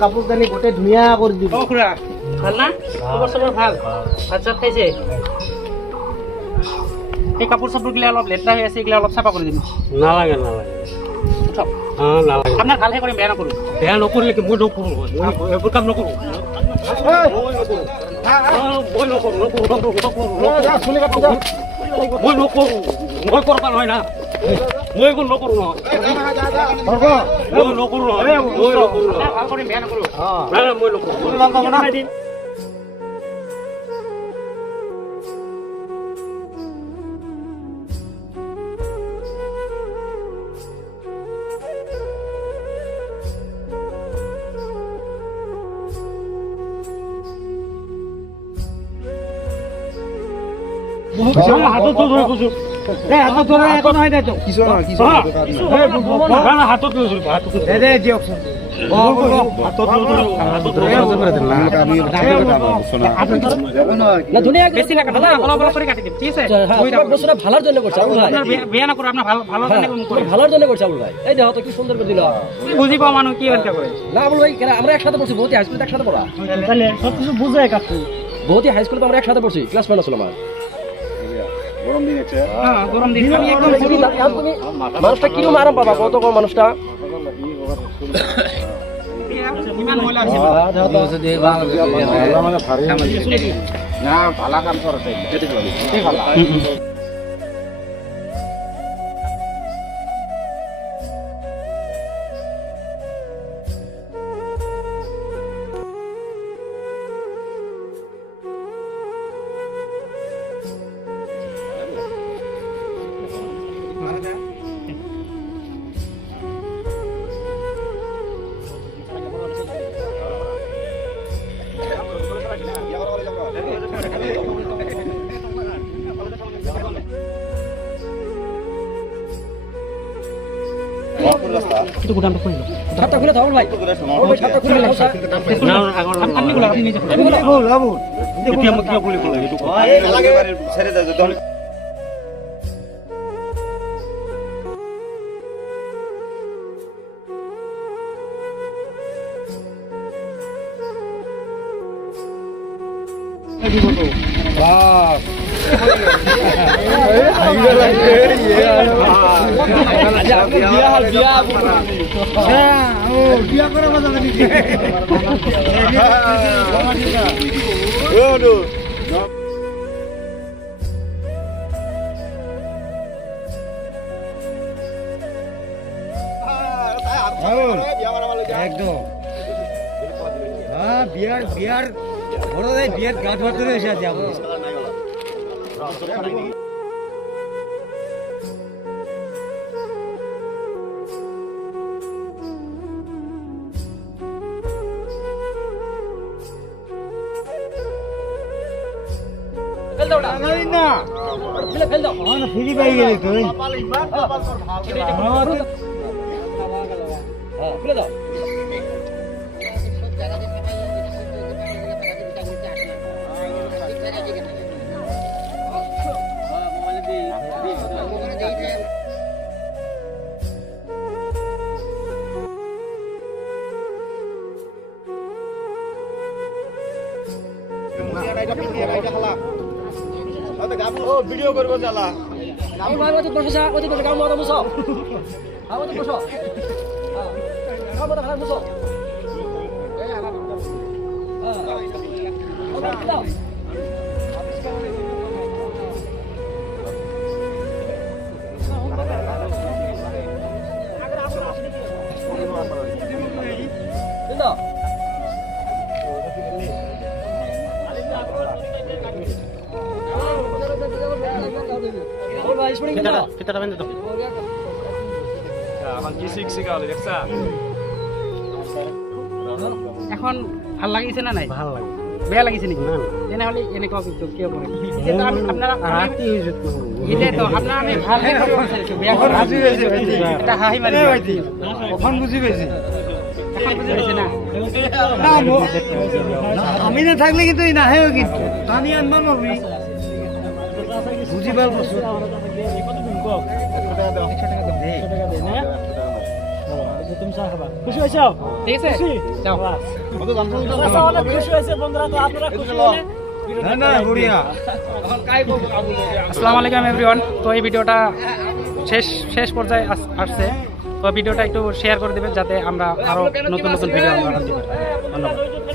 কাপোৰ কানি গোটেই ধুনীয়া কৰি দিব খুৰা ভাল না খবৰ চবৰ ভাল ভাত চাত খাইছে এই কাপোৰ চাপোৰগিলা অলপ লেতেৰা হৈ আছে এইগিলা অলপ চাফা কৰি দিম নালাগে আপোনাক ভালহে কৰিম বেয়া নকৰোঁ বেয়া নকৰিলে কি মই নকৰোঁ এইবোৰ কাম নকৰোঁ মই কৰিব নহয় না মই একো নকৰোঁ নহয় ভাল কৰিম বেয়া নকৰোঁ মই নকৰোঁ বুজি পাও মানুহ কি একসাথে পড়ছি বহুত হাইস্কুল একসাথে পড়া সবকিছু বুঝায় কাকু বহুত হাইস্কুল আমরা একসাথে পড়ছি ক্লাস 1 ছিল আমার গরম দিন মানুষটা কিরকম আরাম পাবা কত কম মানুষটা ভালা কাম কৰা itu gudang tuh ini. Kata gula tahu lah. Kata gula tahu sah. Ini gula ini je. itu yang mau boleh boleh itu. Lagi bare sere da dol. Wah. একদম বিয়ার বিয়ার বড় বিয়ার গাছ ভাত ধরে এসে যাবো ফেল দাও না ফেল দাও না ফ্রি পাই গেলি তুই ফেলে দাও ভিডিও করবো জ্বালা আমি ভাই ওদিক বসে ওদিক বসে কাম বসো হ্যাঁ ওদিক বসো কাম ভাই বসো Kita dah benda tu. Abang kisi kali দেখছা এখন ভাল লাগিছে না নাই ভাল লাগে বেয়া লাগিছে নেকি তেনেহলে এনেকুৱা কিন্তু কিয় কৰে এটা আপনাৰা ৰাতি যুক্ত এটা তো আপনাৰা আমি ভাল কৰিব বিচাৰিছো বেয়া কৰি ৰাতি হৈছে এটা হাঁহি মাৰি অখন বুজি পাইছে এখন বুজি পাইছে না আমি না থাকলে কিন্তু নাহে কিন্তু টানি আনবা নবি বুঝি পাল বস্তু খুশি হয়েছ ঠিক আছে যাও আসসালামু আলাইকুম এভরিওয়ান। তো এই ভিডিওটা শেষ পর্যায়ে আসছে, তো ভিডিওটা একটু শেয়ার করে দেবেন যাতে আমরা আরো নতুন নতুন ভিডিও আমরা আনতে পারি। ধন্যবাদ।